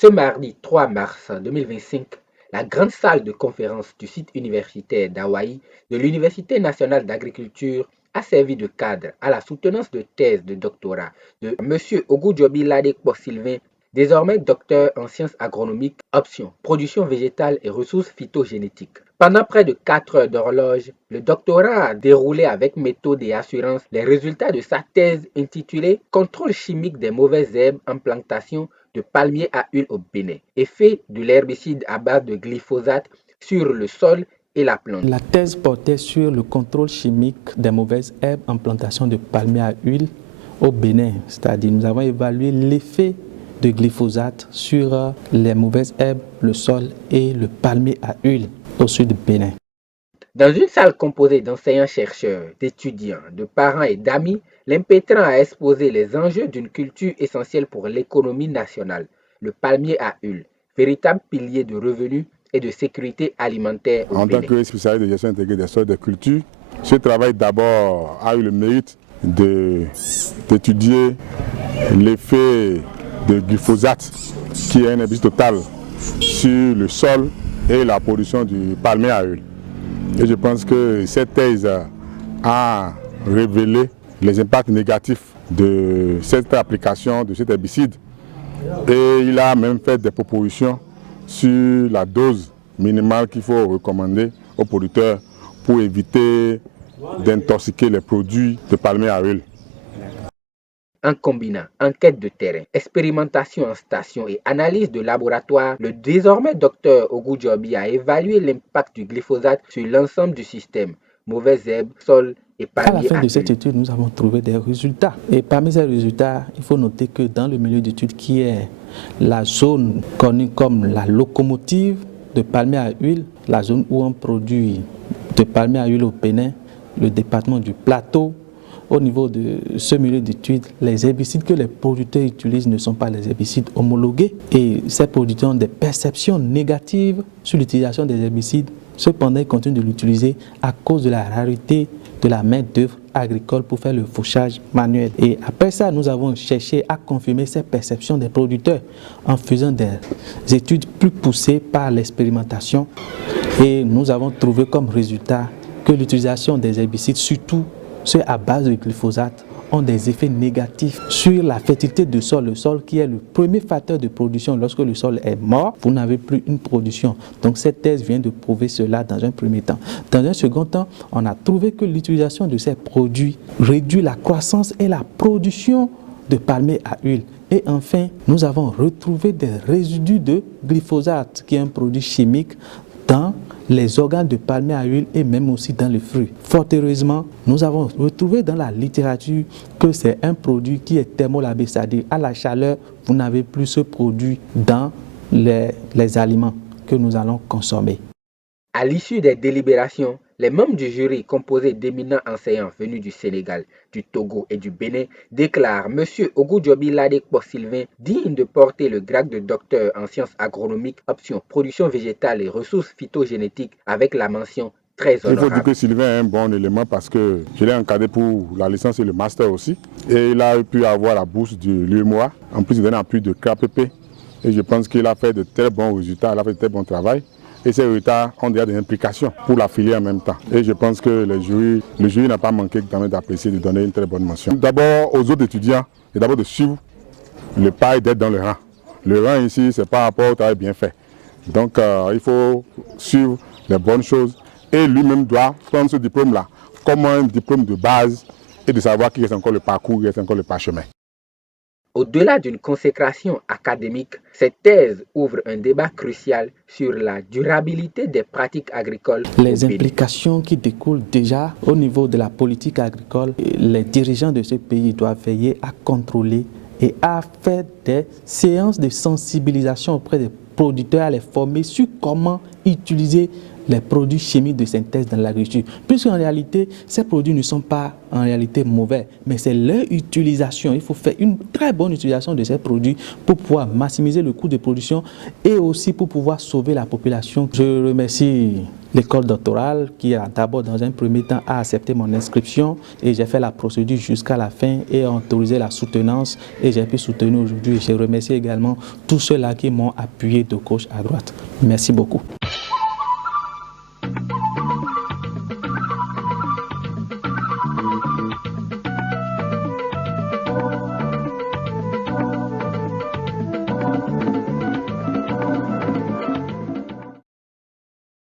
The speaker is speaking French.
Ce mardi 3 mars 2025, la grande salle de conférence du site universitaire d'Hawaï de l'Université nationale d'agriculture a servi de cadre à la soutenance de thèse de doctorat de M. Ogunjobi Ladekpo-Sylvain, désormais docteur en sciences agronomiques, option production végétale et ressources phytogénétiques. Pendant près de 4 heures d'horloge, le doctorat a déroulé avec méthode et assurance les résultats de sa thèse intitulée Contrôle chimique des mauvaises herbes en plantation de palmiers à huile au Bénin, effet de l'herbicide à base de glyphosate sur le sol et la plante. La thèse portait sur le contrôle chimique des mauvaises herbes en plantation de palmiers à huile au Bénin, c'est-à-dire nous avons évalué l'effet de glyphosate sur les mauvaises herbes, le sol et le palmier à huile au sud du Bénin. Dans une salle composée d'enseignants-chercheurs, d'étudiants, de parents et d'amis, l'impétrant a exposé les enjeux d'une culture essentielle pour l'économie nationale, le palmier à huile, véritable pilier de revenus et de sécurité alimentaire au Bénin. En tant que spécialiste de gestion intégrée des sols et des cultures, ce travail d'abord a eu le mérite d'étudier l'effet de glyphosate, qui est un herbicide total sur le sol et la production du palmier à huile. Et je pense que cette thèse a révélé les impacts négatifs de cette application de cet herbicide. Et il a même fait des propositions sur la dose minimale qu'il faut recommander aux producteurs pour éviter d'intoxiquer les produits de palmier à huile. En combinant enquête de terrain, expérimentation en station et analyse de laboratoire, le désormais docteur Ogunjobi a évalué l'impact du glyphosate sur l'ensemble du système, mauvaises herbes, sol et palmiers. À la fin de cette étude, nous avons trouvé des résultats. Et parmi ces résultats, il faut noter que dans le milieu d'études qui est la zone connue comme la locomotive de palmier à huile, la zone où on produit de palmier à huile au Bénin, le département du Plateau, au niveau de ce milieu d'études, les herbicides que les producteurs utilisent ne sont pas les herbicides homologués et ces producteurs ont des perceptions négatives sur l'utilisation des herbicides. Cependant, ils continuent de l'utiliser à cause de la rareté de la main-d'œuvre agricole pour faire le fauchage manuel. Et après ça, nous avons cherché à confirmer ces perceptions des producteurs en faisant des études plus poussées par l'expérimentation. Et nous avons trouvé comme résultat que l'utilisation des herbicides, surtout ceux à base de glyphosate, ont des effets négatifs sur la fertilité du sol. Le sol qui est le premier facteur de production. Lorsque le sol est mort, vous n'avez plus une production. Donc cette thèse vient de prouver cela dans un premier temps. Dans un second temps, on a trouvé que l'utilisation de ces produits réduit la croissance et la production de palmiers à huile. Et enfin, nous avons retrouvé des résidus de glyphosate, qui est un produit chimique, dans les organes de palmier à huile et même aussi dans les fruits. Fort heureusement, nous avons retrouvé dans la littérature que c'est un produit qui est thermolabé, c'est-à-dire à la chaleur, vous n'avez plus ce produit dans les aliments que nous allons consommer. À l'issue des délibérations, les membres du jury, composés d'éminents enseignants venus du Sénégal, du Togo et du Bénin, déclarent M. Ogunjobi Ladekpo-Sylvain digne de porter le grade de docteur en sciences agronomiques, option production végétale et ressources phytogénétiques avec la mention très honorable. Il faut dire que Sylvain est un bon élément parce que je l'ai encadré pour la licence et le master aussi. Et il a pu avoir la bourse de l'UEMOA. En plus, il donne un appui de KPP. Et je pense qu'il a fait de très bons résultats, il a fait de très bon travail. Et ces résultats ont déjà des implications pour la filière en même temps. Et je pense que le jury n'a pas manqué d'apprécier, de donner une très bonne mention. D'abord aux autres étudiants, et d'abord de suivre le pas et d'être dans le rang. Le rang ici, c'est par rapport au travail bien fait. Donc il faut suivre les bonnes choses. Et lui-même doit prendre ce diplôme-là comme un diplôme de base et de savoir qu'il reste encore le parcours, il reste encore le parchemin. Au-delà d'une consécration académique, cette thèse ouvre un débat crucial sur la durabilité des pratiques agricoles. Les implications qui découlent déjà au niveau de la politique agricole, les dirigeants de ce pays doivent veiller à contrôler et à faire des séances de sensibilisation auprès des producteurs, à les former sur comment utiliser les produits chimiques de synthèse dans l'agriculture. Puisqu'en réalité, ces produits ne sont pas en réalité mauvais, mais c'est leur utilisation. Il faut faire une très bonne utilisation de ces produits pour pouvoir maximiser le coût de production et aussi pour pouvoir sauver la population. Je remercie l'école doctorale qui a d'abord dans un premier temps a accepté mon inscription et j'ai fait la procédure jusqu'à la fin et a autorisé la soutenance et j'ai pu soutenir aujourd'hui. Je remercie également tous ceux-là qui m'ont appuyé de gauche à droite. Merci beaucoup.